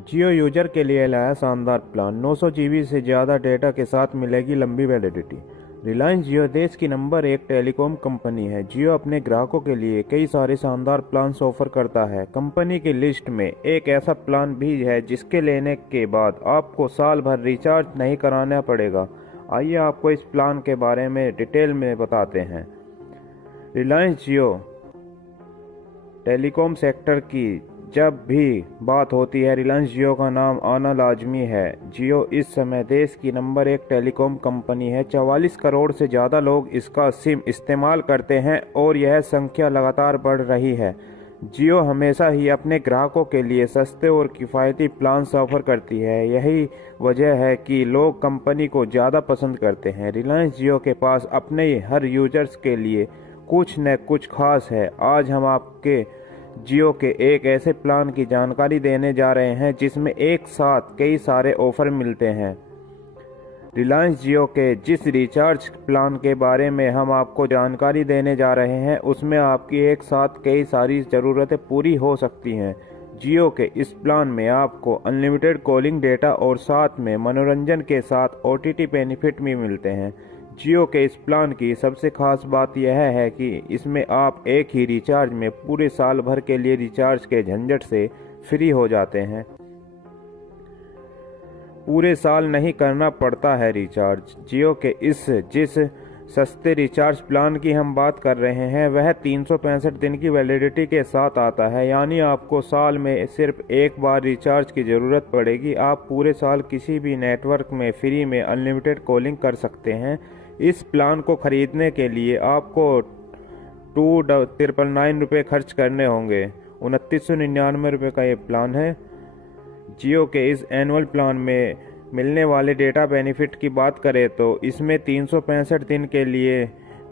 जियो user के लिए लाया शानदार प्लान। 900 जीबी से ज़्यादा डेटा के साथ मिलेगी लंबी वैलिडिटी। रिलायंस जियो देश की नंबर 1 टेलीकॉम कंपनी है। जियो अपने ग्राहकों के लिए कई सारे शानदार प्लान ऑफर करता है। कंपनी की लिस्ट में एक ऐसा प्लान भी है जिसके लेने के बाद आपको साल भर रिचार्ज नहीं कराना पड़ेगा। आइए आपको इस प्लान के बारे में डिटेल में बताते हैं। रिलायंस जियो टेलीकॉम सेक्टर की जब भी बात होती है, रिलायंस जियो का नाम आना लाजमी है। जियो इस समय देश की नंबर 1 टेलीकॉम कंपनी है। 44 करोड़ से ज़्यादा लोग इसका सिम इस्तेमाल करते हैं और यह संख्या लगातार बढ़ रही है। जियो हमेशा ही अपने ग्राहकों के लिए सस्ते और किफ़ायती प्लान ऑफर करती है। यही वजह है कि लोग कंपनी को ज़्यादा पसंद करते हैं। रिलायंस जियो के पास अपने हर यूजर्स के लिए कुछ न कुछ खास है। आज हम आपके जियो के एक ऐसे प्लान की जानकारी देने जा रहे हैं जिसमें एक साथ कई सारे ऑफर मिलते हैं। रिलायंस जियो के जिस रिचार्ज प्लान के बारे में हम आपको जानकारी देने जा रहे हैं उसमें आपकी एक साथ कई सारी ज़रूरतें पूरी हो सकती हैं। जियो के इस प्लान में आपको अनलिमिटेड कॉलिंग डेटा और साथ में मनोरंजन के साथ OTT बेनिफिट भी मिलते हैं। जियो के इस प्लान की सबसे खास बात यह है कि इसमें आप एक ही रिचार्ज में पूरे साल भर के लिए रिचार्ज के झंझट से फ्री हो जाते हैं। पूरे साल नहीं करना पड़ता है रिचार्ज। जियो के जिस सस्ते रिचार्ज प्लान की हम बात कर रहे हैं वह 365 दिन की वैलिडिटी के साथ आता है, यानी आपको साल में सिर्फ एक बार रिचार्ज की ज़रूरत पड़ेगी। आप पूरे साल किसी भी नेटवर्क में फ्री में अनलिमिटेड कॉलिंग कर सकते हैं। इस प्लान को ख़रीदने के लिए आपको 2,999 रुपये खर्च करने होंगे। 2,999 रुपये का ये प्लान है। जियो के इस एनुअल प्लान में मिलने वाले डेटा बेनिफिट की बात करें तो इसमें 365 दिन के लिए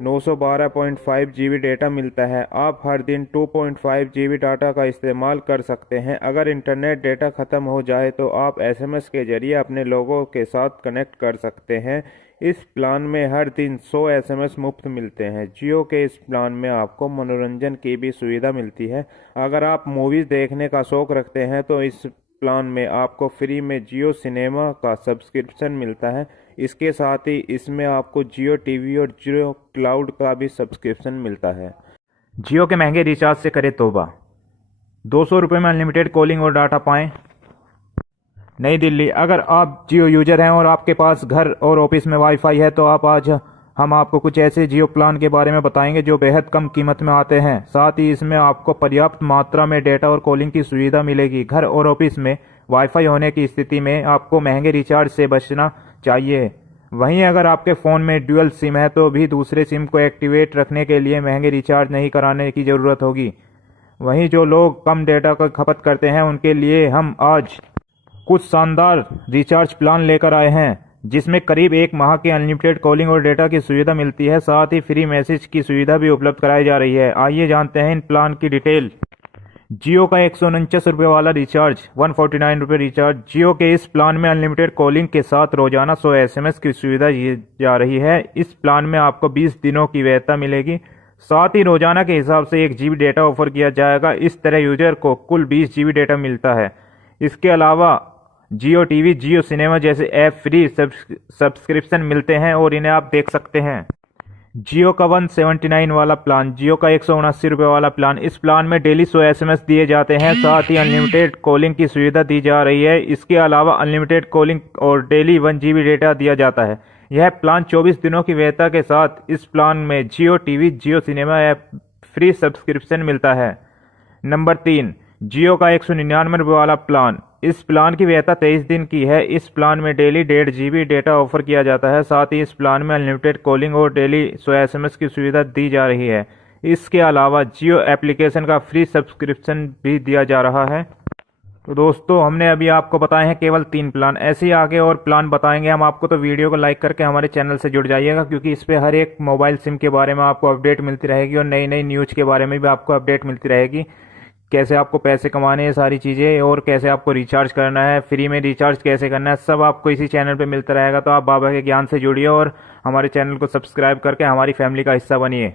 912.5 GB डेटा मिलता है। आप हर दिन 2.5 GB डाटा का इस्तेमाल कर सकते हैं। अगर इंटरनेट डेटा ख़त्म हो जाए तो आप SMS के ज़रिए अपने लोगों के साथ कनेक्ट कर सकते हैं। इस प्लान में हर दिन 100 SMS मुफ्त मिलते हैं। जियो के इस प्लान में आपको मनोरंजन की भी सुविधा मिलती है। अगर आप मूवीज़ देखने का शौक़ रखते हैं तो इस प्लान में आपको फ्री में जियो सिनेमा का सब्सक्रिप्शन मिलता है। इसके साथ ही इसमें आपको जियो TV और जियो क्लाउड का भी सब्सक्रिप्शन मिलता है। जियो के महंगे रिचार्ज से करे तौबा। 200 रुपये में अनलिमिटेड कॉलिंग और डाटा पाएं। नई दिल्ली। अगर आप जियो यूजर हैं और आपके पास घर और ऑफिस में वाईफाई है तो आज हम आपको कुछ ऐसे जियो प्लान के बारे में बताएंगे जो बेहद कम कीमत में आते हैं। साथ ही इसमें आपको पर्याप्त मात्रा में डेटा और कॉलिंग की सुविधा मिलेगी। घर और ऑफिस में वाईफाई होने की स्थिति में आपको महंगे रिचार्ज से बचना चाहिए। वहीं अगर आपके फ़ोन में ड्यूअल सिम है तो भी दूसरे सिम को एक्टिवेट रखने के लिए महंगे रिचार्ज नहीं कराने की ज़रूरत होगी। वहीं जो लोग कम डेटा का खपत करते हैं उनके लिए हम आज कुछ शानदार रिचार्ज प्लान लेकर आए हैं जिसमें करीब 1 माह की अनलिमिटेड कॉलिंग और डेटा की सुविधा मिलती है। साथ ही फ्री मैसेज की सुविधा भी उपलब्ध कराई जा रही है। आइए जानते हैं इन प्लान की डिटेल। जियो का 149 रुपये वाला रिचार्ज, 149 रुपये रिचार्ज। जियो के इस प्लान में अनलिमिटेड कॉलिंग के साथ रोजाना 100 SMS की सुविधा दी जा रही है। इस प्लान में आपको 20 दिनों की वैधता मिलेगी। साथ ही रोजाना के हिसाब से 1 GB डेटा ऑफर किया जाएगा। इस तरह यूजर को कुल 20 GB डेटा मिलता है। इसके अलावा जियो TV, जियो सिनेमा जैसे ऐप फ्री सब्सक्रिप्शन मिलते हैं और इन्हें आप देख सकते हैं। जियो का 179 वाला प्लान, जियो का 179 रुपये वाला प्लान। इस प्लान में डेली 100 SMS दिए जाते हैं। साथ ही अनलिमिटेड कॉलिंग की सुविधा दी जा रही है। इसके अलावा अनलिमिटेड कॉलिंग और डेली 1 GB डेटा दिया जाता है। यह प्लान 24 दिनों की वैधता के साथ इस प्लान में जियो TV, जियो सिनेमा ऐप फ्री सब्सक्रिप्शन मिलता है। नंबर 3, जियो का 199 रुपये वाला प्लान। इस प्लान की वैधता 23 दिन की है। इस प्लान में डेली 1.5 GB डेटा ऑफर किया जाता है। साथ ही इस प्लान में अनलिमिटेड कॉलिंग और डेली 100 SMS की सुविधा दी जा रही है। इसके अलावा जियो एप्लीकेशन का फ्री सब्सक्रिप्शन भी दिया जा रहा है। तो दोस्तों, हमने अभी आपको बताए हैं केवल 3 प्लान। ऐसे ही आगे और प्लान बताएंगे हम आपको, तो वीडियो को लाइक करके हमारे चैनल से जुड़ जाइएगा क्योंकि इस पर हर एक मोबाइल सिम के बारे में आपको अपडेट मिलती रहेगी और नई नई न्यूज़ के बारे में भी आपको अपडेट मिलती रहेगी। कैसे आपको पैसे कमाने हैं, सारी चीज़ें, और कैसे आपको रिचार्ज करना है, फ्री में रिचार्ज कैसे करना है, सब आपको इसी चैनल पे मिलता रहेगा। तो आप बाबा के ज्ञान से जुड़िए और हमारे चैनल को सब्सक्राइब करके हमारी फैमिली का हिस्सा बनिए।